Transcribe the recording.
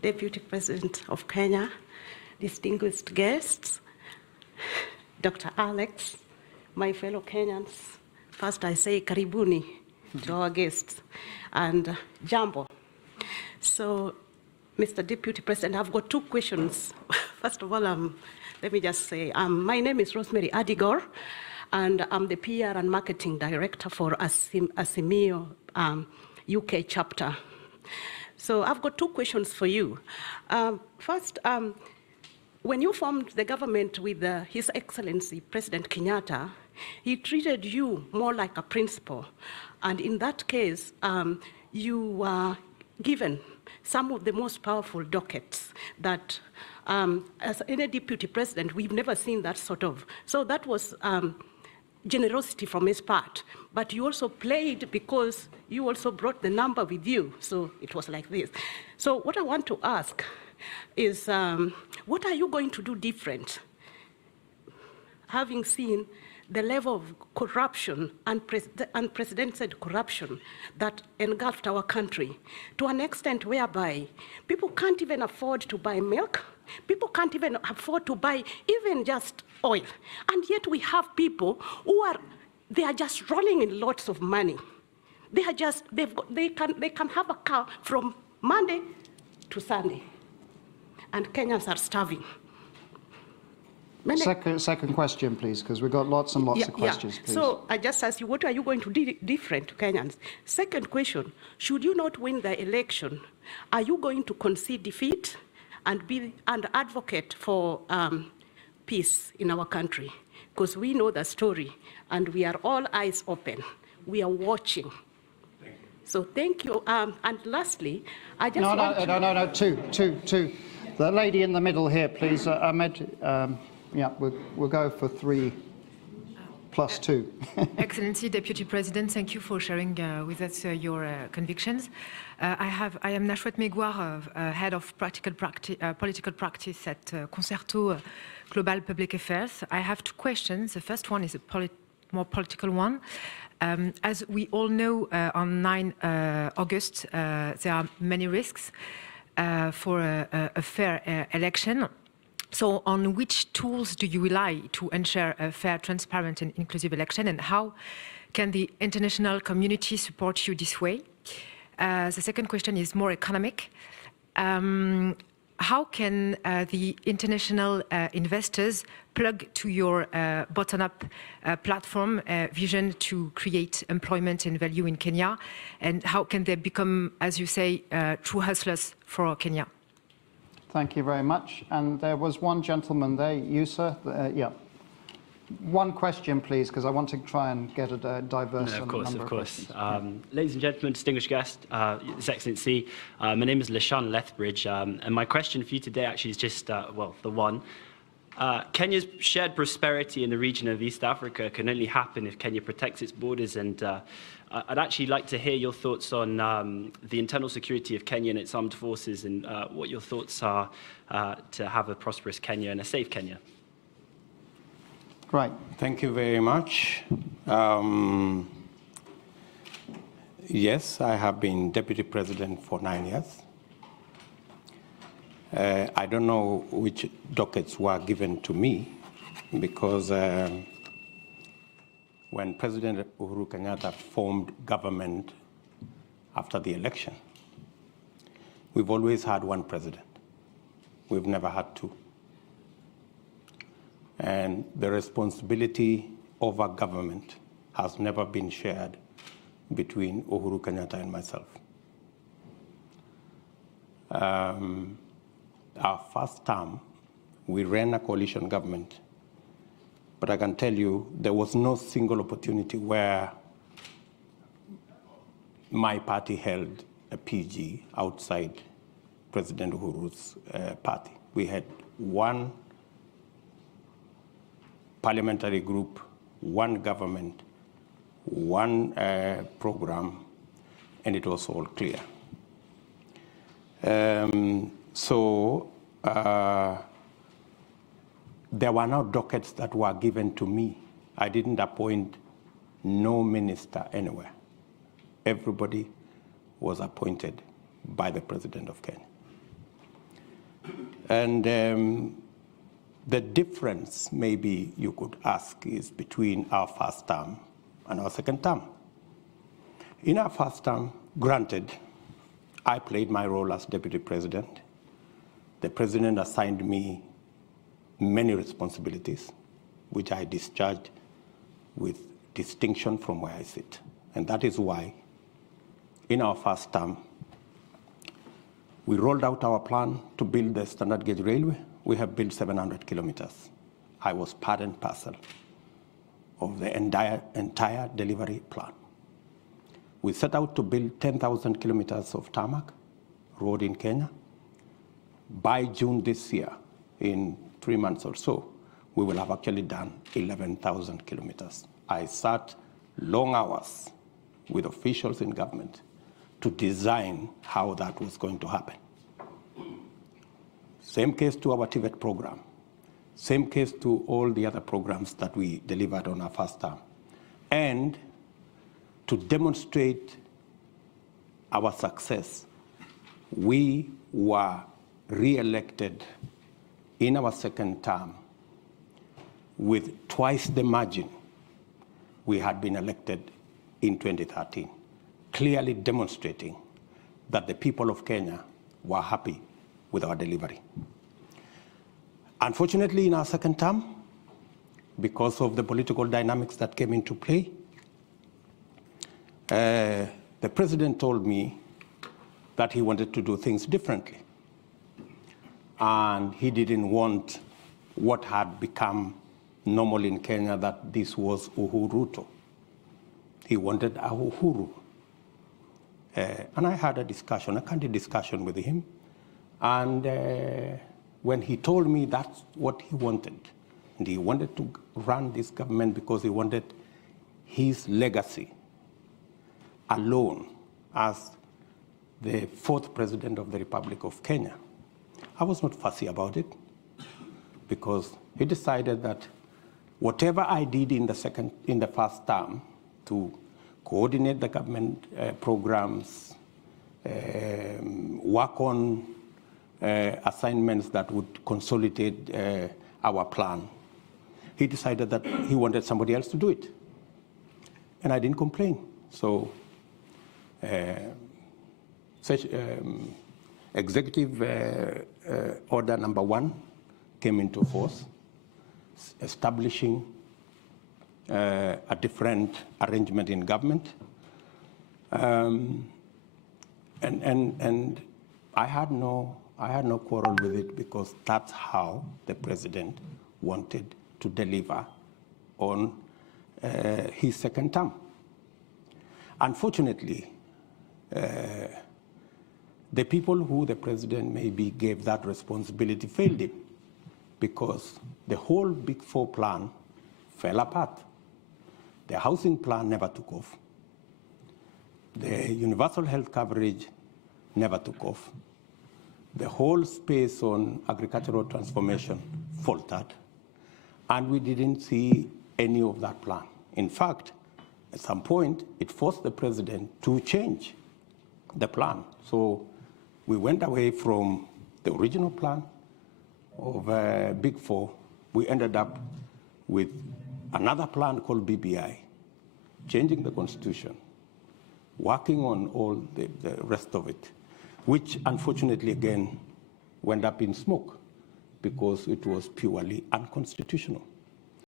Deputy President of Kenya, distinguished guests, Dr. Alex, my fellow Kenyans. First I say karibuni to our guests, and jambo. So, Mr. Deputy President, I've got two questions. First of all, let me just say, my name is Rosemary Adigor, and I'm the PR and Marketing Director for Azimio UK chapter. So I've got two questions for you. First, when you formed the government with His Excellency President Kenyatta, he treated you more like a principal. And in that case, you were given some of the most powerful dockets that, as any deputy president, we've never seen that sort of. So that was generosity from his part. But you also played because you also brought the number with you. So it was like this. So what I want to ask is, what are you going to do different, having seen the level of corruption, unprecedented corruption that engulfed our country to an extent whereby people can't even afford to buy milk, people can't even afford to buy even just oil. And yet we have people who they are just rolling in lots of money. They are just, they can have a car from Monday to Sunday. And Kenyans are starving. Second question, please, because we've got lots and lots of questions, please. So I just ask you, what are you going to do different to Kenyans? Second question, should you not win the election, are you going to concede defeat and be an advocate for peace in our country? Because we know the story, and we are all eyes open. We are watching. Thank you. So thank you. And lastly, I just No, two. The lady in the middle here, please. Ahmed. Yeah, we'll go for 3 plus 2. Excellency, Deputy President, thank you for sharing with us your convictions. I am Nashwat Megwar, Head of Political Practice at Concerto Global Public Affairs. I have 2 questions. The first one is a more political one. As we all know, on 9 August, there are many risks for a fair election. So on which tools do you rely to ensure a fair, transparent and inclusive election, and how can the international community support you this way? The second question is more economic. How can the international investors plug to your bottom-up platform vision to create employment and value in Kenya? And how can they become, as you say, true hustlers for Kenya? Thank you very much. And there was one gentleman there, you, sir. Yeah. One question, please, because I want to try and get a diverse number of questions. Ladies and gentlemen, distinguished guests, His Excellency, my name is Lashan Lethbridge, and my question for you today actually is just, well, the one. Kenya's shared prosperity in the region of East Africa can only happen if Kenya protects its borders, and I'd actually like to hear your thoughts on the internal security of Kenya and its armed forces, and what your thoughts are to have a prosperous Kenya and a safe Kenya. Right. Thank you very much. Yes, I have been Deputy President for 9 years. I don't know which dockets were given to me, because when President Uhuru Kenyatta formed government after the election, we've always had one president. We've never had 2. And the responsibility over government has never been shared between Uhuru Kenyatta and myself. Our first term, we ran a coalition government, but I can tell you there was no single opportunity where my party held a PG outside President Uhuru's party. We had one parliamentary group, one government, one program, and it was all clear. There were no dockets that were given to me. I didn't appoint no minister anywhere. Everybody was appointed by the President of Kenya. And the difference, maybe you could ask, is between our first term and our second term. In our first term, granted, I played my role as deputy president. The president assigned me many responsibilities, which I discharged with distinction from where I sit. And that is why, in our first term, we rolled out our plan to build the standard gauge railway. We have built 700 kilometers. I was part and parcel of the entire delivery plan. We set out to build 10,000 kilometers of tarmac road in Kenya. By June this year, in 3 months or so, we will have actually done 11,000 kilometers. I sat long hours with officials in government to design how that was going to happen. Same case to our TVET program. Same case to all the other programs that we delivered on our first term. And to demonstrate our success, we were re-elected in our second term with twice the margin we had been elected in 2013, clearly demonstrating that the people of Kenya were happy with our delivery. Unfortunately, in our second term, because of the political dynamics that came into play, the president told me that he wanted to do things differently. And he didn't want what had become normal in Kenya, that this was Ruto. He wanted a Uhuru. And I had a discussion, a candid discussion with him. And when he told me that's what he wanted, and he wanted to run this government because he wanted his legacy alone as the 4th president of the Republic of Kenya, I was not fussy about it, because he decided that whatever I did in the first term to coordinate the government programs, work on assignments that would consolidate our plan, he decided that he wanted somebody else to do it. And I didn't complain. So Executive Order number 1 came into force, establishing a different arrangement in government. And I had no quarrel with it, because that's how the president wanted to deliver on his second term. Unfortunately, the people who the president maybe gave that responsibility failed him, because the whole Big Four plan fell apart. The housing plan never took off. The universal health coverage never took off. The whole space on agricultural transformation faltered, and we didn't see any of that plan. In fact, at some point, it forced the president to change the plan. So we went away from the original plan of Big Four. We ended up with another plan called BBI, changing the constitution, working on all the rest of it, which unfortunately again went up in smoke, because it was purely unconstitutional.